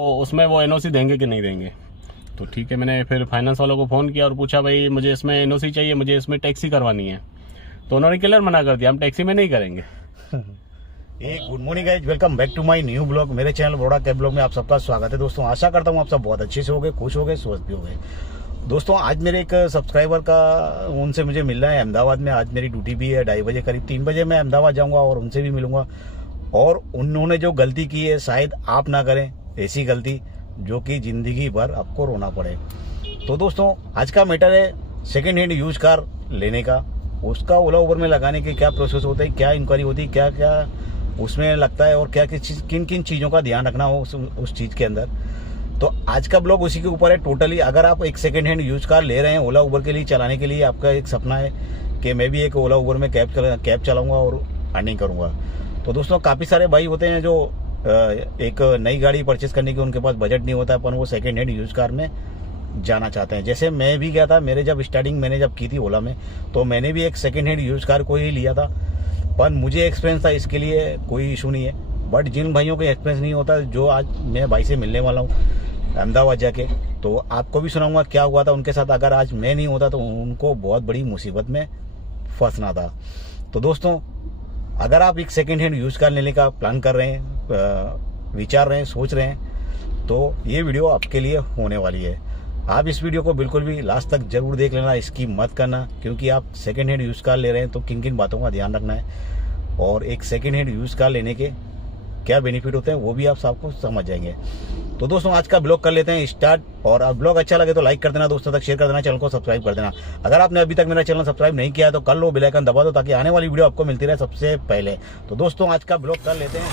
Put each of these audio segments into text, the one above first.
तो उसमें वो एनओसी देंगे कि नहीं देंगे। तो ठीक है, मैंने फिर फाइनेंस वालों को फ़ोन किया और पूछा भाई मुझे इसमें एनओसी चाहिए, मुझे इसमें टैक्सी करवानी है। तो उन्होंने क्लियर मना कर दिया, हम टैक्सी में नहीं करेंगे। Good morning guys, welcome back to my new blog. मेरे चैनल बड़ोड़ा कैब ब्लॉग में आप सबका स्वागत है। दोस्तों आशा करता हूँ आप सब बहुत अच्छे से होंगे, खुश होंगे, स्वस्थ भी होंगे। दोस्तों आज मेरे एक सब्सक्राइबर का उनसे मुझे मिलना है अहमदाबाद में। आज मेरी ड्यूटी भी है, 2:30 बजे करीब 3 बजे मैं अहमदाबाद जाऊँगा और उनसे भी मिलूंगा। और उन्होंने जो गलती की है शायद आप ना करें ऐसी गलती जो कि ज़िंदगी भर आपको रोना पड़े। तो दोस्तों आज का मैटर है सेकेंड हैंड यूज कार लेने का। उसका ओला उबर में लगाने के क्या प्रोसेस होता है, क्या इंक्वायरी होती है, क्या क्या उसमें लगता है और क्या किन किन चीज़ों का ध्यान रखना हो उस चीज़ के अंदर। तो आज का ब्लॉग उसी के ऊपर है टोटली। अगर आप एक सेकेंड हैंड यूज कार ले रहे हैं ओला उबर के लिए चलाने के लिए, आपका एक सपना है कि मैं भी एक ओला उबर में कैब चलाऊँगा और अर्निंग करूँगा। तो दोस्तों काफ़ी सारे भाई होते हैं जो एक नई गाड़ी परचेस करने की उनके पास बजट नहीं होता है, पर वो सेकेंड हैंड यूज कार में जाना चाहते हैं। जैसे मैं भी गया था, मेरे जब स्टार्टिंग मैंने जब की थी ओला में, तो मैंने भी एक सेकेंड हैंड यूज कार को ही लिया था। पर मुझे एक्सपीरियंस था, इसके लिए कोई इशू नहीं है। बट जिन भाइयों को एक्सपीरियंस नहीं होता, जो आज मैं भाई से मिलने वाला हूँ अहमदाबाद जाके, तो आपको भी सुनाऊंगा क्या हुआ था उनके साथ। अगर आज मैं नहीं होता तो उनको बहुत बड़ी मुसीबत में फंसना था। तो दोस्तों अगर आप एक सेकेंड हैंड यूज कार लेने का प्लान कर रहे हैं, विचार रहे हैं, सोच रहे हैं, तो ये वीडियो आपके लिए होने वाली है। आप इस वीडियो को बिल्कुल भी लास्ट तक जरूर देख लेना, इसकी मत करना, क्योंकि आप सेकेंड हैंड यूज कार ले रहे हैं तो किन किन बातों का ध्यान रखना है और एक सेकेंड हैंड यूज कार लेने के क्या बेनिफिट होते हैं वो भी आप सबको समझ जाएंगे। तो दोस्तों आज का ब्लॉग कर लेते हैं स्टार्ट। और अब ब्लॉग अच्छा लगे तो लाइक कर देना, दोस्तों तक शेयर कर देना, चैनल को सब्सक्राइब कर देना। अगर आपने अभी तक मेरा चैनल सब्सक्राइब नहीं किया है तो कर लो, बेल आइकन दबा दो ताकि आने वाली वीडियो आपको मिलती रहे सबसे पहले। तो दोस्तों आज का ब्लॉग कर लेते हैं।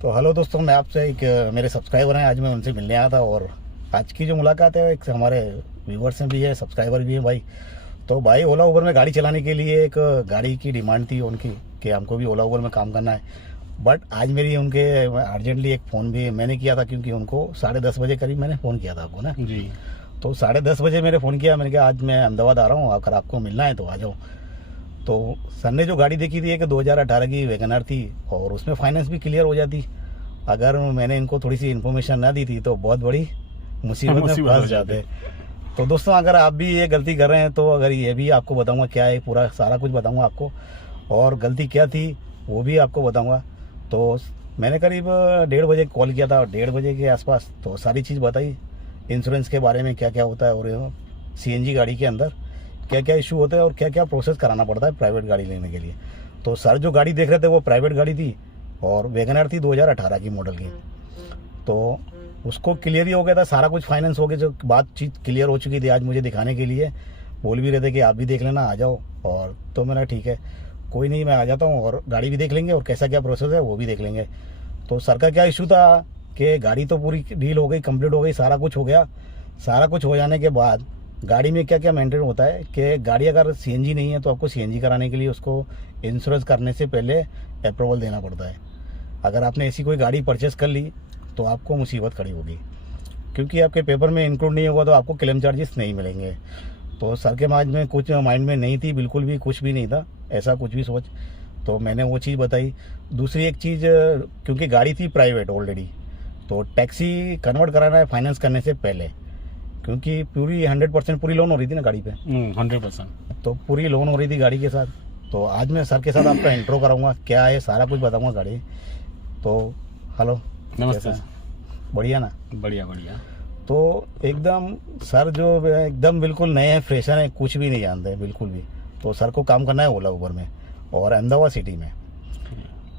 तो हेलो दोस्तों, मैं आपसे एक मेरे सब्सक्राइबर हैं, आज मैं उनसे मिलने आया था। और आज की जो मुलाकात है एक हमारे व्यूवर्स भी है, सब्सक्राइबर भी है भाई। तो भाई ओला उबर में गाड़ी चलाने के लिए एक गाड़ी की डिमांड थी उनकी कि हमको भी ओला उबर में काम करना है। बट आज मेरी उनके अर्जेंटली एक फ़ोन भी मैंने किया था, क्योंकि उनको 10:30 बजे करीब मैंने फ़ोन किया था आपको ना जी। तो 10:30 बजे मैंने फ़ोन किया, मैंने कहा आज मैं अहमदाबाद आ रहा हूँ, अगर आपको मिलना है तो आ जाओ। तो सर ने जो गाड़ी देखी थी एक 2018 की वैगनआर थी और उसमें फाइनेंस भी क्लियर हो जाती। अगर मैंने इनको थोड़ी सी इन्फॉर्मेशन ना दी थी तो बहुत बड़ी मुसीबत में फंस जाते। तो दोस्तों अगर आप भी ये गलती कर रहे हैं तो अगर ये भी आपको बताऊंगा क्या है, पूरा सारा कुछ बताऊंगा आपको, और गलती क्या थी वो भी आपको बताऊंगा। तो मैंने करीब 1:30 बजे कॉल किया था, 1:30 बजे के आसपास तो सारी चीज़ बताई इंश्योरेंस के बारे में, क्या क्या होता है और सीएनजी गाड़ी के अंदर क्या क्या इशू होता है और क्या क्या प्रोसेस कराना पड़ता है प्राइवेट गाड़ी लेने के लिए। तो सर जो गाड़ी देख रहे थे वो प्राइवेट गाड़ी थी और वैगनआर थी 2018 की मॉडल की। तो उसको क्लियर ही हो गया था, सारा कुछ फाइनेंस हो गया, जो बात चीज़ क्लियर हो चुकी थी। आज मुझे दिखाने के लिए बोल भी रहे थे कि आप भी देख लेना, आ जाओ। और तो मैंने ठीक है कोई नहीं, मैं आ जाता हूँ और गाड़ी भी देख लेंगे और कैसा क्या प्रोसेस है वो भी देख लेंगे। तो सर का क्या इशू था कि गाड़ी तो पूरी डील हो गई, कंप्लीट हो गई, सारा कुछ हो गया। सारा कुछ हो जाने के बाद गाड़ी में क्या क्या मेंटेन होता है कि गाड़ी अगर सीएनजी नहीं है तो आपको सीएनजी कराने के लिए उसको इंश्योरेंस करने से पहले अप्रूवल देना पड़ता है। अगर आपने ऐसी कोई गाड़ी परचेस कर ली तो आपको मुसीबत खड़ी होगी, क्योंकि आपके पेपर में इंक्लूड नहीं होगा तो आपको क्लेम चार्जेस नहीं मिलेंगे। तो सर के माइंड में कुछ माइंड में नहीं थी, बिल्कुल भी कुछ भी नहीं था ऐसा कुछ भी सोच। तो मैंने वो चीज़ बताई। दूसरी एक चीज़, क्योंकि गाड़ी थी प्राइवेट ऑलरेडी, तो टैक्सी कन्वर्ट कराना है फाइनेंस करने से पहले, क्योंकि पूरी 100% पूरी लोन हो रही थी ना गाड़ी पे। 100%। तो पूरी लोन हो रही थी गाड़ी के साथ। तो आज मैं सर के साथ आपका इंट्रो कराऊंगा, क्या है सारा कुछ बताऊंगा गाड़ी। तो हेलो, नमस्ते। बढ़िया ना? बढ़िया बढ़िया। तो एकदम सर जो एकदम बिल्कुल नए हैं, फ्रेशर हैं, कुछ भी नहीं जानते बिल्कुल भी। तो सर को काम करना है ओला उबर में और अहमदाबाद सिटी में।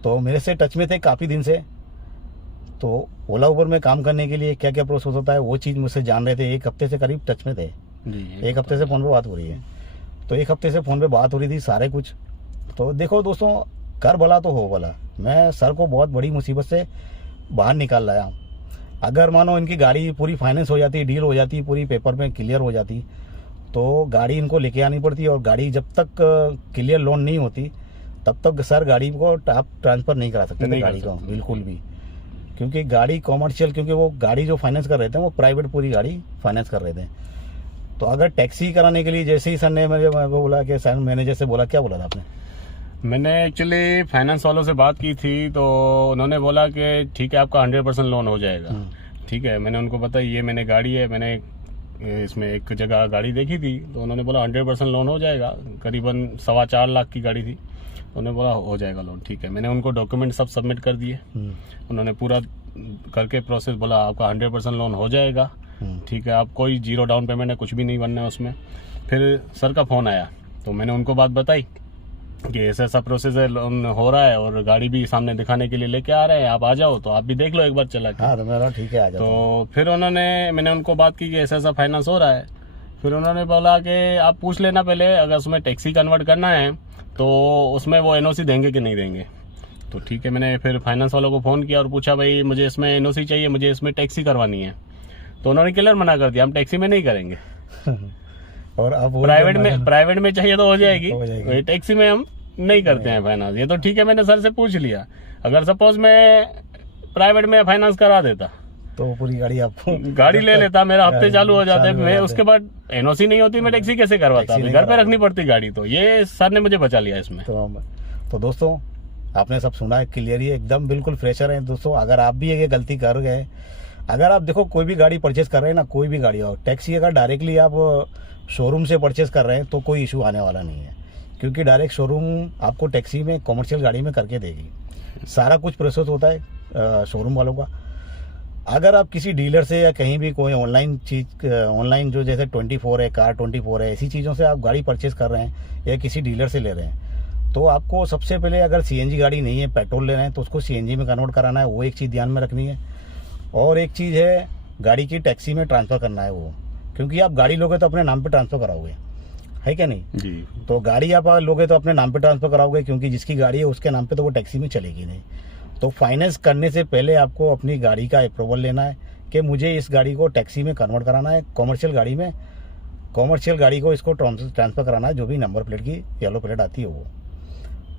तो मेरे से टच में थे काफ़ी दिन से। तो ओला उबर में काम करने के लिए क्या क्या प्रोसेस होता है वो चीज़ मुझसे जान रहे थे। 1 हफ्ते से करीब टच में थे जी। 1 हफ्ते से फ़ोन पे बात हो रही है। तो 1 हफ्ते से फ़ोन पे बात हो रही थी सारे कुछ। तो देखो दोस्तों, कर भला तो हो भला। मैं सर को बहुत बड़ी मुसीबत से बाहर निकाल लाया। अगर मानो इनकी गाड़ी पूरी फाइनेंस हो जाती, डील हो जाती, पूरी पेपर में क्लियर हो जाती, तो गाड़ी इनको लेके आनी पड़ती। और गाड़ी जब तक क्लियर लोन नहीं होती तब तक सर गाड़ी को आप ट्रांसफ़र नहीं करा सकते थे गाड़ी को बिल्कुल भी, क्योंकि गाड़ी कॉमर्शियल, क्योंकि वो गाड़ी जो फाइनेंस कर रहे थे वो प्राइवेट पूरी गाड़ी फाइनेंस कर रहे थे। तो अगर टैक्सी कराने के लिए जैसे ही सर ने मेरे को बोला कि सर मैनेजर से बोला, क्या बोला था आपने? मैंने एक्चुअली फाइनेंस वालों से बात की थी, तो उन्होंने बोला कि ठीक है आपका 100% लोन हो जाएगा। ठीक है, मैंने उनको बताया ये मैंने गाड़ी है, मैंने इसमें एक जगह गाड़ी देखी थी, तो उन्होंने बोला 100% लोन हो जाएगा। करीबन 4.25 लाख की गाड़ी थी, तो उन्होंने बोला हो जाएगा लोन। ठीक है, मैंने उनको डॉक्यूमेंट सब सबमिट कर दिए। उन्होंने पूरा करके प्रोसेस बोला आपका 100% लोन हो जाएगा। ठीक है, आप कोई 0 डाउन पेमेंट है, कुछ भी नहीं बनना है उसमें। फिर सर का फ़ोन आया, तो मैंने उनको बात बताई कि ऐसा ऐसा प्रोसेस है, लोन हो रहा है और गाड़ी भी सामने दिखाने के लिए लेके आ रहे हैं, आप आ जाओ, तो आप भी देख लो एक बार चला के। हाँ, तो मेरा ठीक है, आ जाओ। तो फिर मैंने उनको बात की कि ऐसा ऐसा फाइनेंस हो रहा है। फिर उन्होंने बोला कि आप पूछ लेना पहले, अगर उसमें टैक्सी कन्वर्ट करना है तो उसमें वो एनओसी देंगे कि नहीं देंगे। तो ठीक है, मैंने फिर फाइनेंस वालों को फ़ोन किया और पूछा भाई मुझे इसमें एनओसी चाहिए, मुझे इसमें टैक्सी करवानी है। तो उन्होंने क्लियर मना कर दिया, हम टैक्सी में नहीं करेंगे। और अब प्राइवेट में चाहिए तो हो जाएगी, टैक्सी में हम नहीं करते हैं फाइनेंस। ये तो ठीक है, मैंने सर से पूछ लिया, अगर सपोज मैं प्राइवेट में फाइनेंस करा देता तो पूरी गाड़ी आपको गाड़ी ले लेता, मेरा हफ्ते चालू हो जाते, मैं उसके बाद एनओसी नहीं होती, मैं टैक्सी कैसे करवाता, घर पे रखनी पड़ती गाड़ी। तो ये सर ने मुझे बचा लिया इसमें। तो दोस्तों आपने सब सुना है क्लियर, ही एकदम बिल्कुल फ्रेशर है दोस्तों। अगर आप भी ये गलती कर गए, अगर आप देखो कोई भी गाड़ी परचेज कर रहे हैं ना, कोई भी गाड़ी हो, टैक्सी अगर डायरेक्टली आप शोरूम से परचेज कर रहे हैं तो कोई इशू आने वाला नहीं है, क्योंकि डायरेक्ट शोरूम आपको टैक्सी में कॉमर्शियल गाड़ी में करके देगी। सारा कुछ प्रोसेस होता है शोरूम वालों का। अगर आप किसी डीलर से या कहीं भी कोई ऑनलाइन जो जैसे 24 है, कार 24 है, ऐसी चीज़ों से आप गाड़ी परचेज कर रहे हैं या किसी डीलर से ले रहे हैं, तो आपको सबसे पहले अगर सीएनजी गाड़ी नहीं है, पेट्रोल ले रहे हैं, तो उसको सीएनजी में कन्वर्ट कराना है, वो एक चीज़ ध्यान में रखनी है। और एक चीज़ है गाड़ी की टैक्सी में ट्रांसफ़र करना है वो, क्योंकि आप गाड़ी लोगे तो अपने नाम पे ट्रांसफ़र कराओगे, है क्या नहीं जी? तो गाड़ी आप लोगे तो अपने नाम पे ट्रांसफ़र कराओगे, क्योंकि जिसकी गाड़ी है उसके नाम पे तो वो टैक्सी में चलेगी नहीं। तो फाइनेंस करने से पहले आपको अपनी गाड़ी का अप्रूवल लेना है कि मुझे इस गाड़ी को टैक्सी में कन्वर्ट कराना है, कॉमर्शियल गाड़ी में, कॉमर्शियल गाड़ी को इसको ट्रांसफ़र कराना है, जो भी नंबर प्लेट की येलो प्लेट आती है वो,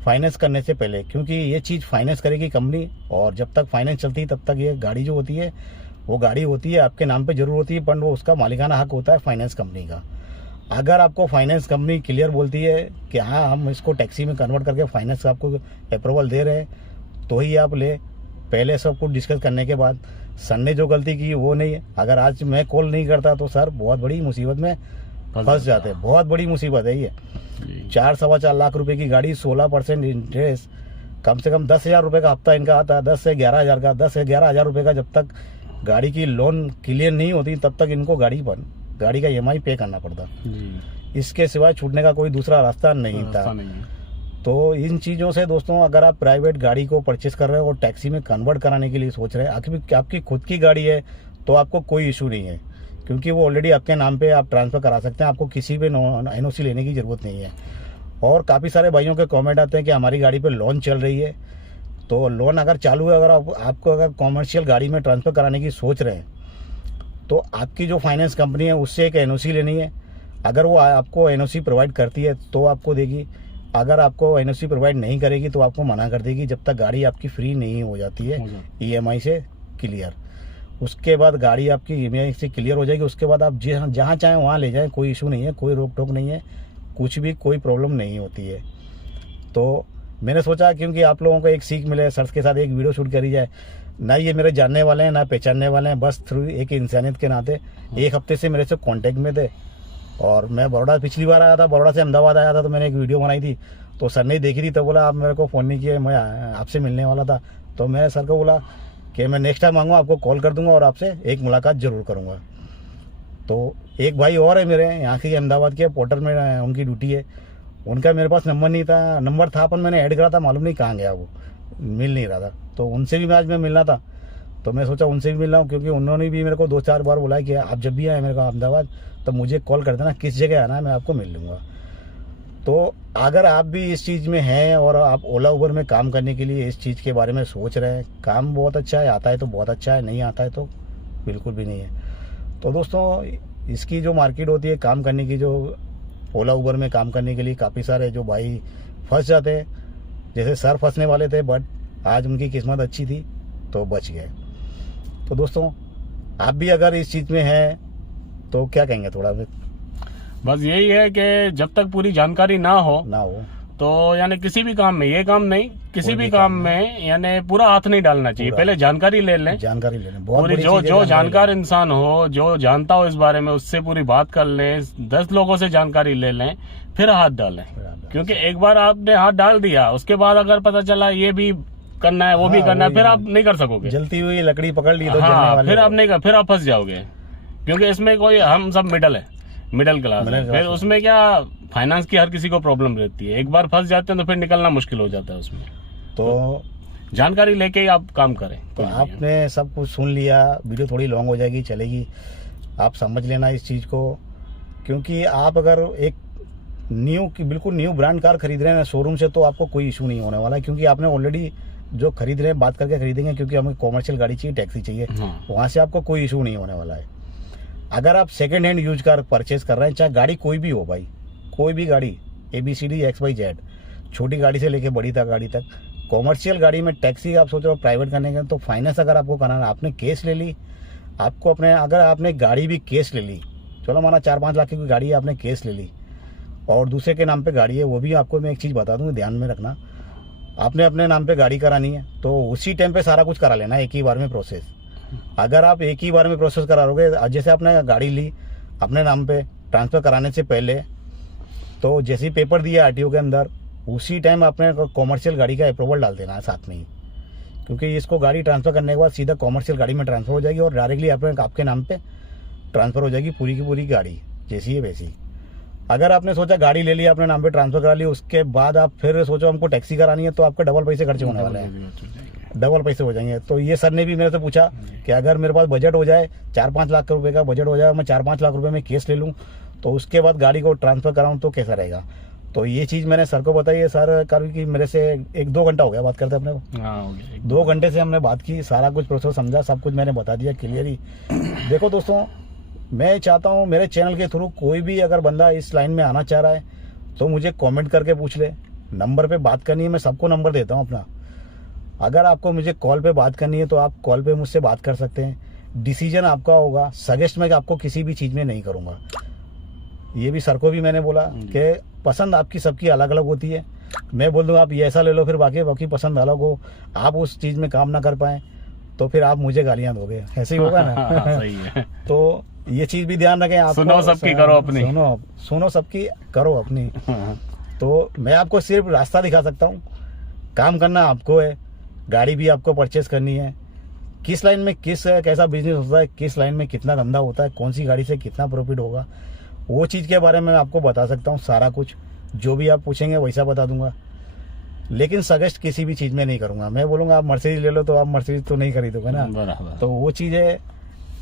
फाइनेंस करने से पहले। क्योंकि ये चीज़ फाइनेंस करेगी कंपनी, और जब तक फाइनेंस चलती है तब तक ये गाड़ी जो होती है वो गाड़ी होती है आपके नाम पे जरूर होती है, पर वो उसका मालिकाना हक होता है फाइनेंस कंपनी का। अगर आपको फाइनेंस कंपनी क्लियर बोलती है कि हाँ हम इसको टैक्सी में कन्वर्ट करके फाइनेंस आपको अप्रूवल दे रहे हैं, तो ही आप ले। पहले सब कुछ डिस्कस करने के बाद, सर ने जो गलती की वो नहीं है। अगर आज मैं कॉल नहीं करता तो सर बहुत बड़ी मुसीबत में फंस जाते, बहुत बड़ी मुसीबत है ये। 4-4.25 लाख रुपए की गाड़ी, 16% इंटरेस्ट, कम से कम 10,000 रुपये का हफ्ता इनका आता है, 10 से 11,000 का, 10 से 11,000 रुपये का। जब तक गाड़ी की लोन क्लियर नहीं होती तब तक इनको गाड़ी का EMI पे करना पड़ता। इसके सिवाय छूटने का कोई दूसरा रास्ता नहीं था। तो इन चीज़ों से दोस्तों, अगर आप प्राइवेट गाड़ी को परचेस कर रहे हो और टैक्सी में कन्वर्ट कराने के लिए सोच रहे हैं, आपकी खुद की गाड़ी है तो आपको कोई इशू नहीं है, क्योंकि वो ऑलरेडी आपके नाम पे आप ट्रांसफ़र करा सकते हैं, आपको किसी भी NOC लेने की ज़रूरत नहीं है। और काफ़ी सारे भाइयों के कमेंट आते हैं कि हमारी गाड़ी पे लोन चल रही है, तो लोन अगर चालू है, अगर आपको अगर कॉमर्शियल गाड़ी में ट्रांसफ़र कराने की सोच रहे हैं, तो आपकी जो फाइनेंस कंपनी है उससे एक NOC लेनी है। अगर वो आपको NOC प्रोवाइड करती है तो आपको देगी, अगर आपको NOC प्रोवाइड नहीं करेगी तो आपको मना कर देगी, जब तक गाड़ी आपकी फ्री नहीं हो जाती है EMI से क्लियर। उसके बाद गाड़ी आपकी EMI से क्लियर हो जाएगी, उसके बाद आप जहाँ चाहें वहाँ ले जाएं, कोई इशू नहीं है, कोई रोक टोक नहीं है, कुछ भी कोई प्रॉब्लम नहीं होती है। तो मैंने सोचा क्योंकि आप लोगों को एक सीख मिले, सर के साथ एक वीडियो शूट करी जाए। ना ये मेरे जानने वाले हैं ना पहचानने वाले हैं, बस थ्रू एक इंसानियत के नाते 1 हफ्ते से मेरे से कांटेक्ट में थे। और मैं बड़ौदा पिछली बार आया था, बड़ौदा से अहमदाबाद आया था, तो मैंने एक वीडियो बनाई थी, तो सर ने देखी थी, तो बोला आप मेरे को फ़ोन नहीं किया, मैं आपसे मिलने वाला था। तो मैं सर को बोला कि मैं नेक्स्ट टाइम आऊँगा आपको कॉल कर दूंगा और आपसे एक मुलाकात ज़रूर करूँगा। तो एक भाई और है मेरे यहाँ के, अहमदाबाद के, पोर्टर में उनकी ड्यूटी है, उनका मेरे पास नंबर नहीं था, नंबर था पर मैंने ऐड करा था, मालूम नहीं कहाँ गया, वो मिल नहीं रहा था। तो उनसे भी आज मैं मिलना था, तो मैं सोचा उनसे भी मिल रहा हूँ, क्योंकि उन्होंने भी मेरे को 2-4 बार बोला कि आप जब भी आए मेरे को अहमदाबाद तो मुझे कॉल कर देना, किस जगह आना है मैं आपको मिल लूँगा। तो अगर आप भी इस चीज़ में हैं और आप ओला उबर में काम करने के लिए इस चीज़ के बारे में सोच रहे हैं, काम बहुत अच्छा है, आता है तो बहुत अच्छा है, नहीं आता है तो बिल्कुल भी नहीं है। तो दोस्तों इसकी जो मार्केट होती है काम करने की, जो ओला उबर में काम करने के लिए काफ़ी सारे जो भाई फंस जाते हैं, जैसे सर फंसने वाले थे, बट आज उनकी किस्मत अच्छी थी तो बच गए। तो दोस्तों आप भी अगर इस चीज़ में हैं तो क्या कहेंगे थोड़ा बस यही है कि जब तक पूरी जानकारी ना हो ना हो तो यानी किसी भी काम में, ये काम नहीं, किसी भी काम में यानी पूरा हाथ नहीं डालना चाहिए। पहले जानकारी ले लें, जानकारी लेने बहुत पूरी बड़ी जो चीज़ है, जो जानकार इंसान हो, जो जानता हो इस बारे में, उससे पूरी बात कर लें, 10 लोगों से जानकारी ले लें, फिर हाथ डालें। क्योंकि एक बार आपने हाथ डाल दिया, उसके बाद अगर पता चला ये भी करना है, वो भी करना है, फिर आप नहीं कर सकोगे। जलती हुई लकड़ी पकड़ ली तो जलने हाँ, वाले फिर हो। आप नहीं कर, फिर आप फंस जाओगे। क्योंकि इसमें कोई, हम सब मिडिल क्लास है, फिर उसमें क्या फाइनेंस की हर किसी को प्रॉब्लम रहती है। एक बार फंस जाते हैं तो फिर निकलना मुश्किल हो जाता है उसमें। तो जानकारी लेके ही आप काम करें। तो आपने सब कुछ सुन लिया, वीडियो थोड़ी लॉन्ग हो जाएगी, चलेगी, आप समझ लेना इस चीज़ को। क्योंकि आप अगर एक बिल्कुल न्यू ब्रांड कार खरीद रहे हैं शोरूम से, तो आपको कोई इशू नहीं होने वाला है। क्योंकि आपने ऑलरेडी जो खरीद रहे हैं बात करके खरीदेंगे, क्योंकि हमें कॉमर्शियल गाड़ी चाहिए, टैक्सी चाहिए, वहाँ से आपको कोई इशू नहीं होने वाला है। अगर आप second hand use car purchase कर रहे हैं, चाहे गाड़ी कोई भी हो भाई, कोई भी गाड़ी, ABCD XYZ, छोटी गाड़ी से लेके बड़ी तक गाड़ी तक, कॉमर्शियल गाड़ी में टैक्सी आप सोच रहे हो प्राइवेट करने का, तो फाइनेंस अगर आपको कराना, आपने केस ले ली, आपको अपने, अगर आपने गाड़ी भी केस ले ली, चलो माना 4-5 लाख की कोई गाड़ी है, आपने केस ले ली और दूसरे के नाम पे गाड़ी है, वो भी आपको मैं एक चीज़ बता दूँ, ध्यान में रखना, आपने अपने नाम पे गाड़ी करानी है तो उसी टाइम पे सारा कुछ करा लेना, एक ही बार में प्रोसेस। अगर आप एक ही बार में प्रोसेस कराओगे, जैसे आपने गाड़ी ली अपने नाम पे, ट्रांसफ़र कराने से पहले, तो जैसे ही पेपर दिया RTO के अंदर, उसी टाइम आपने कॉमर्शियल गाड़ी का अप्रूवल डाल देना है साथ में ही। क्योंकि इसको गाड़ी ट्रांसफ़र करने के बाद सीधा कॉमर्शियल गाड़ी में ट्रांसफ़र हो जाएगी और डायरेक्टली आपके नाम पे ट्रांसफ़र हो जाएगी पूरी की पूरी गाड़ी, जैसी है वैसी। अगर आपने सोचा गाड़ी ले लिया, अपने नाम पे ट्रांसफ़र करा ली, उसके बाद आप फिर सोचो हमको टैक्सी करानी है, तो आपके डबल पैसे खर्चे होने वाले हैं, डबल पैसे हो जाएंगे। तो ये सर ने भी मेरे से पूछा कि अगर मेरे पास बजट हो जाए, 4-5 लाख रुपए का बजट हो जाए, मैं 4-5 लाख रुपए में केस ले लूँ, तो उसके बाद गाड़ी को ट्रांसफ़र कराऊँ तो कैसा रहेगा। तो ये चीज़ मैंने सर को बताई है। सर कि मेरे से 1-2 घंटा हो गया बात करते अपने को, 2 घंटे से हमने बात की, सारा कुछ प्रोसेस समझा, सब कुछ मैंने बता दिया क्लियरली। देखो दोस्तों, मैं चाहता हूँ मेरे चैनल के थ्रू कोई भी अगर बंदा इस लाइन में आना चाह रहा है तो मुझे कमेंट करके पूछ ले, नंबर पे बात करनी है, मैं सबको नंबर देता हूँ अपना। अगर आपको मुझे कॉल पे बात करनी है तो आप कॉल पे मुझसे बात कर सकते हैं, डिसीजन आपका होगा, सजेस्ट मैं आपको किसी भी चीज़ में नहीं करूँगा। ये भी सर को भी मैंने बोला कि पसंद आपकी सबकी अलग अलग होती है, मैं बोल दूँ आप ये ऐसा ले लो, फिर बाकी पसंद अलग हो, आप उस चीज़ में काम ना कर पाएँ तो फिर आप मुझे गालियाँ दोगे, ऐसे ही होगा ना। सही है। तो ये चीज़ भी ध्यान रखें, आप सुनो सबकी करो अपनी, सुनो सबकी करो अपनी। तो मैं आपको सिर्फ रास्ता दिखा सकता हूँ, काम करना आपको है, गाड़ी भी आपको परचेस करनी है, किस लाइन में कैसा बिजनेस होता है, किस लाइन में कितना धंधा होता है, कौन सी गाड़ी से कितना प्रॉफिट होगा, वो चीज़ के बारे में आपको बता सकता हूँ। सारा कुछ जो भी आप पूछेंगे वैसा बता दूंगा, लेकिन सजेस्ट किसी भी चीज़ में नहीं करूँगा। मैं बोलूँगा आप मर्सिडीज ले लो तो आप मर्सिडीज तो नहीं खरीदोगे ना, तो वो चीज़ है,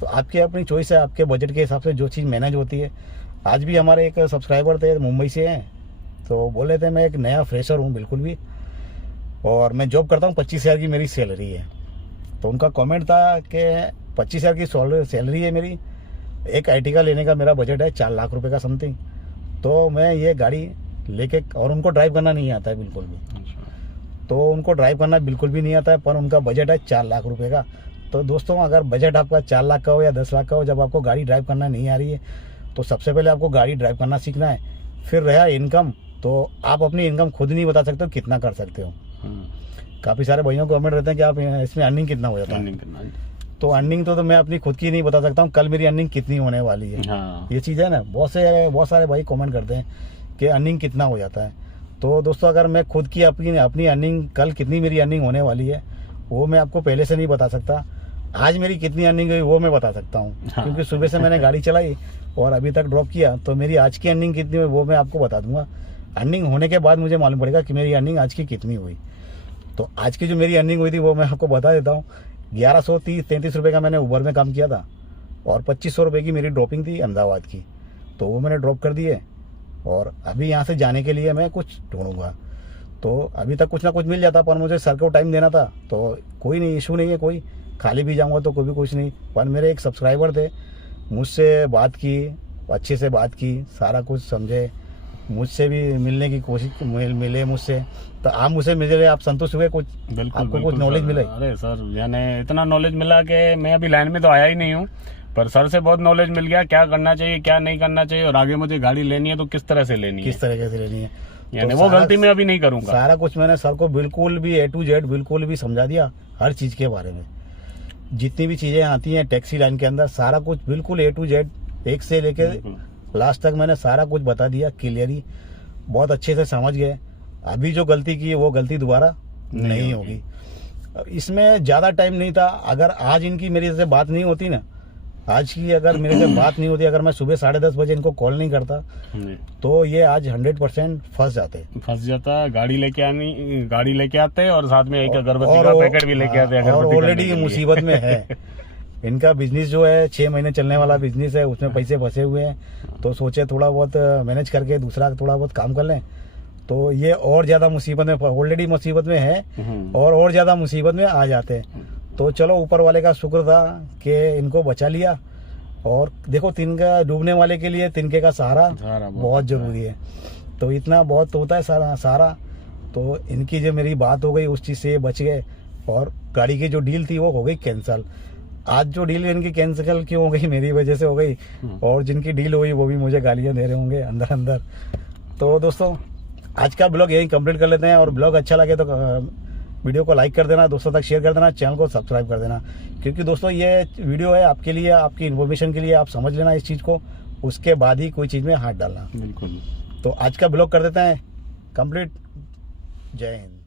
तो आपकी अपनी चॉइस है, आपके बजट के हिसाब से जो चीज़ मैनेज होती है। आज भी हमारे एक सब्सक्राइबर थे, मुंबई से हैं, तो बोले थे मैं एक नया फ्रेशर हूँ बिल्कुल भी, और मैं जॉब करता हूँ, 25,000 की मेरी सैलरी है। तो उनका कमेंट था कि 25,000 की सैलरी है मेरी, एक आर्टिका लेने का मेरा बजट है 4 लाख रुपए का समथिंग, तो मैं ये गाड़ी लेके, और उनको ड्राइव करना नहीं आता है बिल्कुल भी, तो उनको ड्राइव करना बिल्कुल भी नहीं आता है, पर उनका बजट है 4 लाख रुपए का। तो दोस्तों, अगर बजट आपका 4 लाख का हो या 10 लाख का हो, जब आपको गाड़ी ड्राइव करना नहीं आ रही है तो सबसे पहले आपको गाड़ी ड्राइव करना सीखना है। फिर रहा इनकम, तो आप अपनी इनकम खुद नहीं बता सकते हो कितना कर सकते हो। काफ़ी सारे भाइयों को कमेंट रहते हैं कि आप इसमें अर्निंग कितना हो जाता है, तो अर्निंग तो मैं अपनी खुद की नहीं बता सकता हूँ, कल मेरी अर्निंग कितनी होने वाली है। ये चीज़ है ना, बहुत सारे भाई कमेंट करते हैं कि अर्निंग कितना हो जाता है। तो दोस्तों, अगर मैं खुद की अपनी अर्निंग, कल कितनी मेरी अर्निंग होने वाली है वो मैं आपको पहले से नहीं बता सकता। आज मेरी कितनी अर्निंग हुई वो मैं बता सकता हूँ, क्योंकि सुबह से मैंने गाड़ी चलाई और अभी तक ड्रॉप किया, तो मेरी आज की अर्निंग कितनी हुई वो मैं आपको बता दूंगा। अर्निंग होने के बाद मुझे मालूम पड़ेगा कि मेरी अर्निंग आज की कितनी हुई। तो आज की जो मेरी अर्निंग हुई थी वो मैं आपको बता देता हूँ। 1133 रुपये का मैंने उबर में काम किया था और 2500 रुपये की मेरी ड्रॉपिंग थी अहमदाबाद की, तो वो मैंने ड्रॉप कर दिए और अभी यहाँ से जाने के लिए मैं कुछ ढूंढूंगा। तो अभी तक कुछ ना कुछ मिल जाता, पर मुझे सर को टाइम देना था, तो कोई नहीं, इशू नहीं है, कोई खाली भी जाऊंगा तो कोई भी कुछ नहीं। पर मेरे एक सब्सक्राइबर थे, मुझसे बात की, अच्छे से बात की, सारा कुछ समझे, मुझसे भी मिलने की कोशिश मिले मुझसे, तो आप मुझसे मिले, आप संतुष्ट हुए? कुछ बिल्कुल आपको बिल्कुल कुछ नॉलेज सर। मिले? अरे सर यानी इतना नॉलेज मिला कि मैं अभी लाइन में तो आया ही नहीं हूँ, पर सर से बहुत नॉलेज मिल गया, क्या करना चाहिए क्या नहीं करना चाहिए, और आगे मुझे गाड़ी लेनी है तो किस तरह से लेनी है, किस तरीके से लेनी है, यानी तो वो सारा- गलती मैं अभी नहीं करूंगा। सारा कुछ मैंने सर को बिल्कुल भी A to Z बिल्कुल भी समझा दिया, हर चीज़ के बारे में। जितनी भी चीज़ें आती हैं टैक्सी लाइन के अंदर, सारा कुछ बिल्कुल A to Z, एक से लेके बिल्कुल। लास्ट तक मैंने सारा कुछ बता दिया क्लियरली, बहुत अच्छे से समझ गए। अभी जो गलती की वो गलती दोबारा नहीं होगी। इसमें ज़्यादा टाइम नहीं था, अगर आज इनकी मेरे से बात नहीं होती ना, आज की अगर मेरे से बात नहीं होती, अगर मैं सुबह 10:30 बजे इनको कॉल नहीं करता, जी। तो ये आज 100% फंस जाते। फंस जाता, गाड़ी लेके आते और साथ में एक अगरबत्ती और का वो- पैकेट भी लेके आते, और अगरबत्ती ऑलरेडी करने के लिए। मुसीबत में है। इनका बिजनेस जो है 6 महीने चलने वाला बिजनेस है, उसमें पैसे फंसे हुए हैं, तो सोचे थोड़ा बहुत मैनेज करके दूसरा थोड़ा बहुत काम कर लें, तो ये और ज्यादा मुसीबत में, ऑलरेडी मुसीबत में है और ज्यादा मुसीबत में आ जाते हैं। तो चलो ऊपर वाले का शुक्र था कि इनको बचा लिया। और देखो, तिनका डूबने वाले के लिए तिनके का सहारा बहुत जरूरी है, तो इतना बहुत होता है सारा। तो इनकी जो मेरी बात हो गई उस चीज से ये बच गए, और गाड़ी की जो डील थी वो हो गई कैंसिल। आज जो डील इनकी कैंसिल क्यों हो गई, मेरी वजह से हो गई, और जिनकी डील हुई वो भी मुझे गालियां दे रहे होंगे अंदर अंदर। तो दोस्तों, आज का ब्लॉग यही कंप्लीट कर लेते हैं, और ब्लॉग अच्छा लगे तो वीडियो को लाइक कर देना, दोस्तों तक शेयर कर देना, चैनल को सब्सक्राइब कर देना, क्योंकि दोस्तों ये वीडियो है आपके लिए, आपकी इन्फॉर्मेशन के लिए, आप समझ लेना इस चीज़ को, उसके बाद ही कोई चीज़ में हाथ डालना। बिल्कुल। तो आज का ब्लॉग कर देते हैं कंप्लीट। जय हिंद।